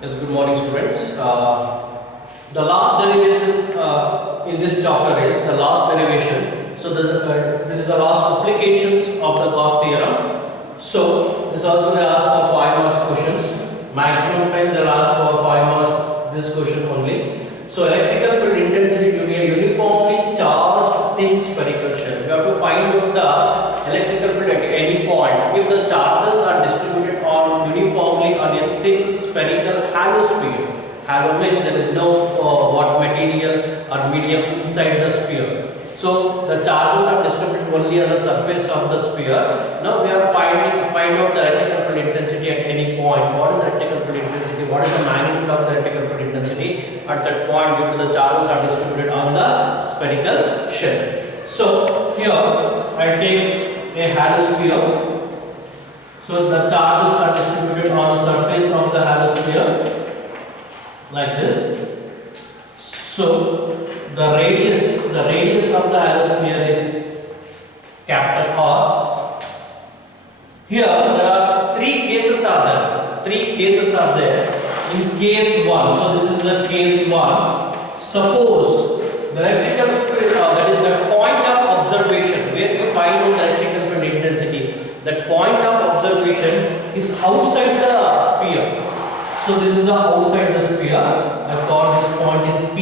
Yes, good morning, students. The last derivation in this chapter is the last derivation. So, this is the last applications of the Gauss theorem. So, this also they ask for 5 marks questions. Maximum time they ask for 5 marks this question only. So, electrical field intensity due to a uniformly charged thin spherical shell. You have to find out the electrical field at any point. If the charges are distributed on uniformly on a thin spherical halo sphere. Halo means there is no what material or medium inside the sphere. So the charges are distributed only on the surface of the sphere. Now we are find out the electrical field intensity at any point. What is the electrical field intensity? What is the magnitude of the electrical field intensity at that point due to the charges are distributed on the spherical shell. So here I take a halo sphere. So the charges are distributed on the surface of the halo sphere like this. So the radius of the halo sphere is capital R. Here there are three cases are there. In case 1, so this is the case 1. Suppose the electrical field, that is the point of observation where we find out the electrical field intensity. That point of observation is outside the sphere. So this is the outside the sphere. I call this point is P.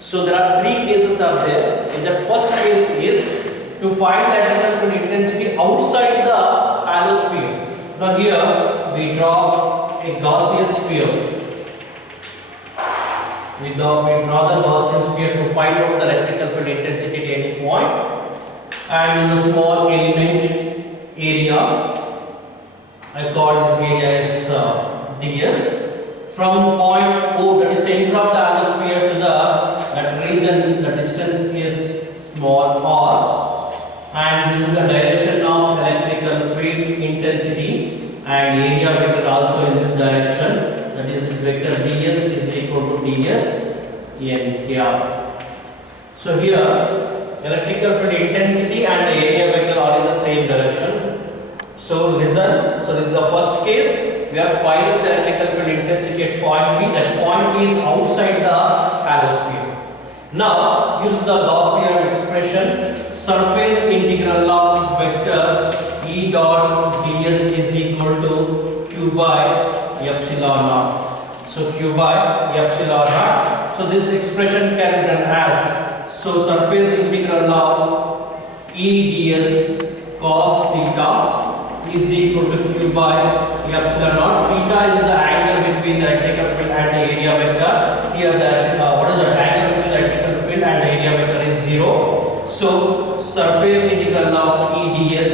So there are three cases are there. In the first case is to find the electrical field intensity outside the halo sphere. Now here we draw a Gaussian sphere. We draw the Gaussian sphere to find out the electrical field intensity at any point. And in the small element area, I call this area as ds. From point O, that is center of the halo sphere, to that region, the distance is small r, and this is the direction of electrical field intensity, and area vector also in this direction, that is vector ds is equal to ds n cap. So here electrical field intensity and the area vector are in the same direction. So listen, so this is the first case. We are finding the electrical field intensity at point P. That point P is outside the halo sphere. Now use the Gauss theorem expression. Surface integral of vector E dot ds is equal to q by epsilon naught. So q by epsilon naught. So this expression can be written as, so surface integral of E ds cos theta is equal to q by epsilon naught. Theta is the angle between the electrical field and the area vector. Here what is the angle between the electrical field and the area vector is 0. So surface integral of E ds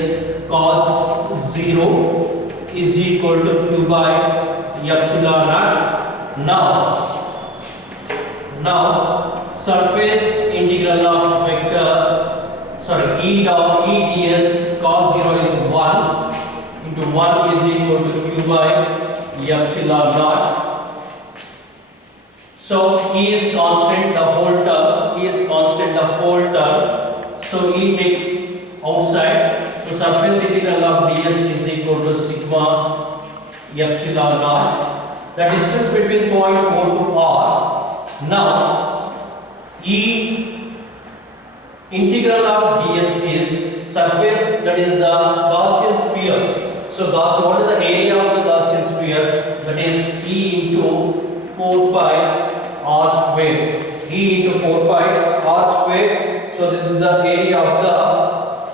cos 0 is equal to q by epsilon naught. Now surface integral of vector E ds cos 0 is 1 into 1 is equal to q by epsilon naught. So E is constant the whole term. So E take outside. So surface integral of ds is equal to sigma epsilon naught. The distance between point O to R. Now E integral of ds is surface, that is the Gaussian sphere. So what is the area of the Gaussian sphere? That is E into 4 pi r square. E into 4 pi r square. So this is the area of the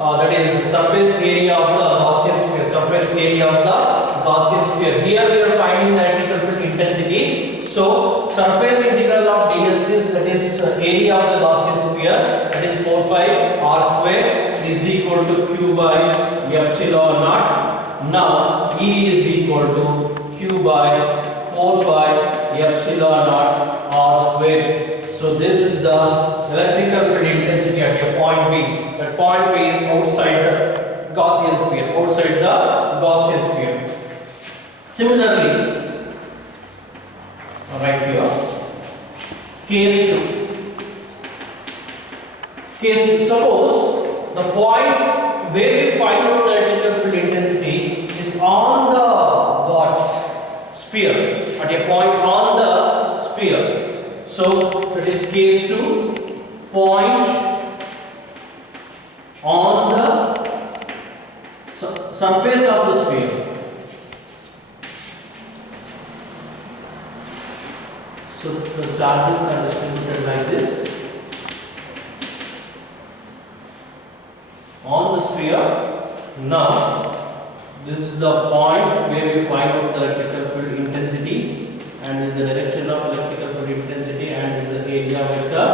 that is surface area of the Gaussian sphere. Surface area of the Gaussian sphere. Here we are finding the electrical field intensity. So surface integral of ds is, that is area of the Gaussian sphere, that is 4 pi r square is equal to q by epsilon naught. Now E is equal to q by 4 pi epsilon naught r square. So this is the electrical field intensity at a point B. That point B is outside the Gaussian sphere. Similarly, right here, case 2. Suppose the point where we find out the electrical field intensity is on the what? sphere, at a point on the sphere. So it is case 2, point on the surface of the sphere. So the charges are distributed like this on the sphere. Now this is the point where we find out the electrical field intensity, and is the direction of electrical field intensity, and is the area vector.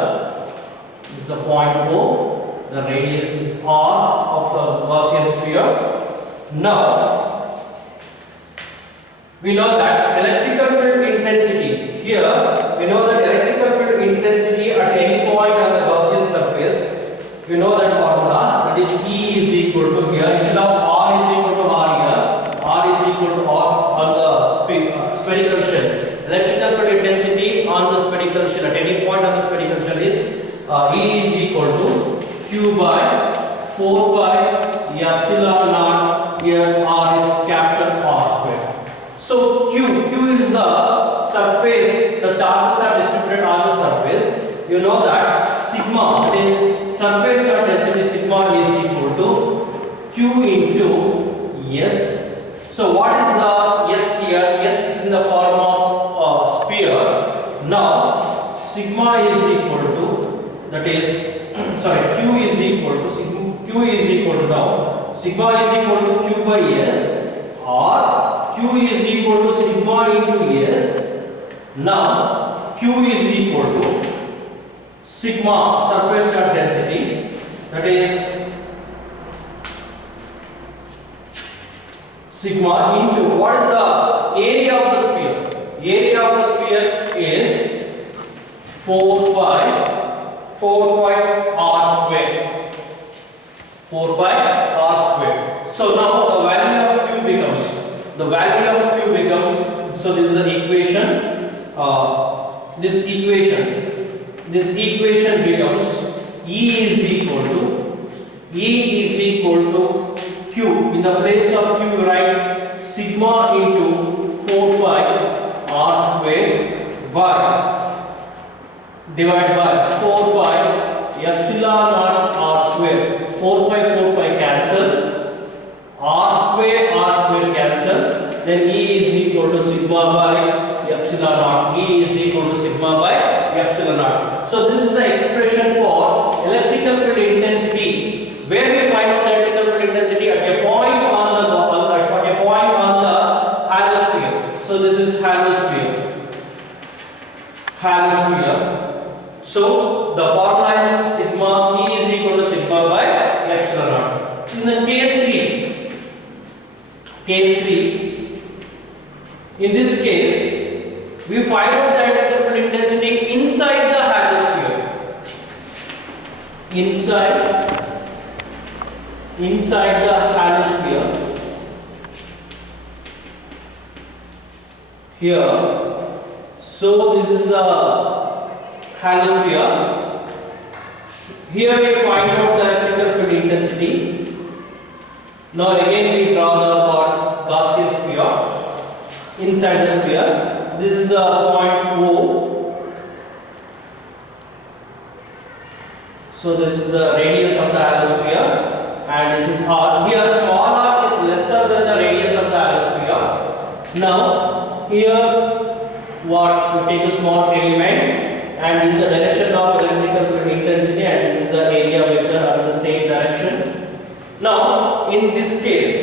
This is the point O. The radius is R of the Gaussian sphere. Now we know that electrical field intensity, here we know that electrical field intensity at any point on the Gaussian surface, we know that formula, that is E is equal to, here instead of R is equal to R here, R is equal to R on the spherical shell. Electrical field intensity on the spherical shell at any point on the spherical shell is E is equal to Q by 4 pi epsilon naught, here R is capital R square. So Q is the surface, the charges are distributed on the surface. You know that sigma, that is surface charge density sigma, is equal to Q into S. So what is the S here? S is in the form of sphere. Now sigma is equal to, that is sorry, Q is equal to Q is equal to, now sigma is equal to Q by S, or Q is equal to sigma into S. Now Q is equal to sigma surface charge density, that is sigma into what is the area of the sphere? Area of the sphere is 4 pi R square. 4 pi R square. So now the value of Q becomes, so this is the equation, this equation becomes E is equal to Q. In the place of Q, write sigma into 4 pi R square divided by 4 pi epsilon naught R square. 4 pi cancel, R square cancel, then E is equal to sigma by epsilon naught. E is equal to sigma by epsilon naught. So this is the expression for electrical field intensity, where we find out the electrical field intensity at a point on the halosphere. So this is halosphere. So the formula is sigma, E is equal to sigma by epsilon naught. In the case 3, in this case we find out the electrical field intensity inside the halosphere. Inside the halosphere. Here, so this is the halosphere. Here we find out the electrical field intensity. Now again we draw the Gaussian sphere. Inside the sphere, this is the point O. So this is the radius of the halosphere, and this is R. Here small r is lesser than the radius of the halosphere. Now here what, we take a small element, and this is the direction of electrical field intensity, and this is the area vector in the same direction. Now in this case,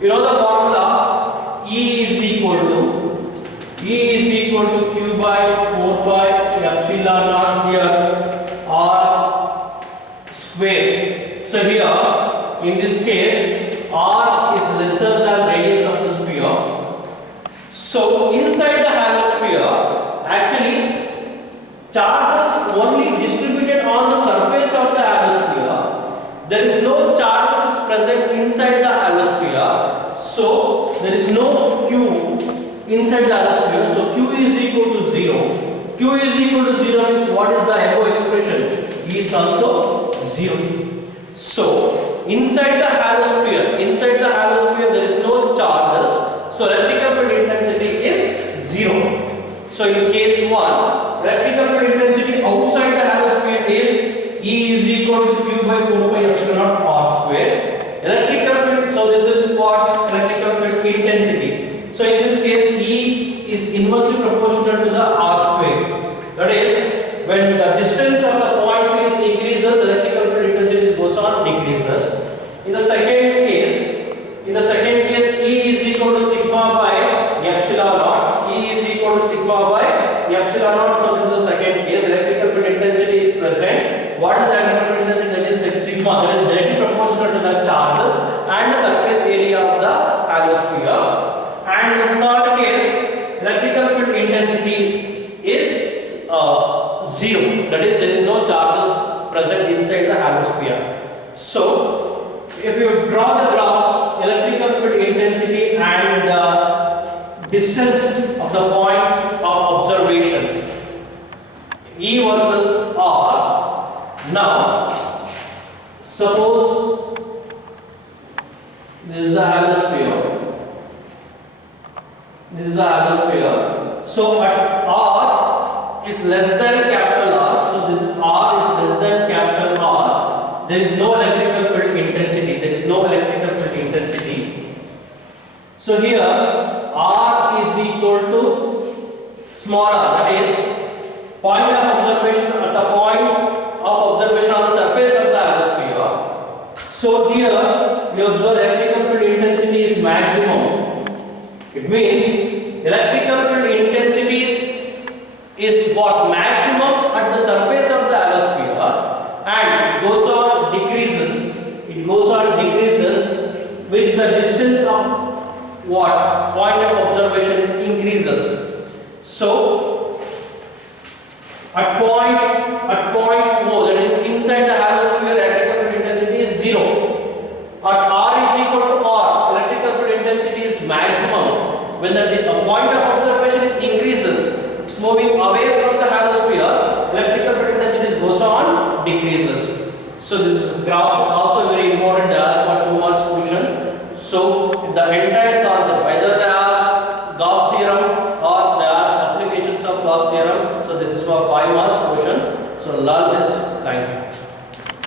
you know the formula, E is equal to Q by 4 pi epsilon naught, here R square. So here in this case R is lesser than radius of the sphere. So inside the halosphere, actually charges only distributed on the surface of the halosphere. There is no charges is present inside the halosphere. So there is no Q inside the halosphere. So Q is equal to 0. Q is equal to 0 means what is the above expression? E is also 0. So inside the halosphere there is no charges. So electrical field intensity is So in case 1, electrical field intensity outside the halosphere is E is equal to Q by 4 pi epsilon naught R square. Electrical field, so this is what electrical field intensity. So in this case, E is inversely proportional to the R square. That is, when the distance of the point is increases, electrical field intensity goes on decreases. In the second case, E is equal to sigma by epsilon naught. E is equal to sigma by epsilon naught. So this is the second case. Electrical field intensity is present. What is the electrical field intensity? That is sigma. That is directly proportional to the charges and the surface area of the halosphere. And in the third case, electrical field intensity is 0. That is, there is no charges present inside the halosphere. So, if you draw the graph, electrical field intensity and the distance of the point of observation, E versus R. Now, suppose this is the halosphere. This is the halosphere. So at R is less than capital R. So this R is less than capital R. There is no electrical field intensity. There is no electrical field intensity. So here R is equal to small r. That is point of observation at the point of observation on the surface of the halosphere. So here we observe electrical field intensity is maximum. It means electrical field intensity is what maximum at the surface of the halosphere and goes on decreases. It goes on decreases with the distance of what point of observation is increases. So at point O, that is inside the halosphere, electrical field intensity is 0. At R is equal to R, electrical field intensity is maximum. When the point of observation is increases, it's moving away from the halosphere, electrical field intensity goes on decreases. So this graph also very important to ask for 2 marks question. So the entire concept, either they ask Gauss theorem or they ask applications of Gauss theorem. So this is for 5 marks question. So learn this. Thank you.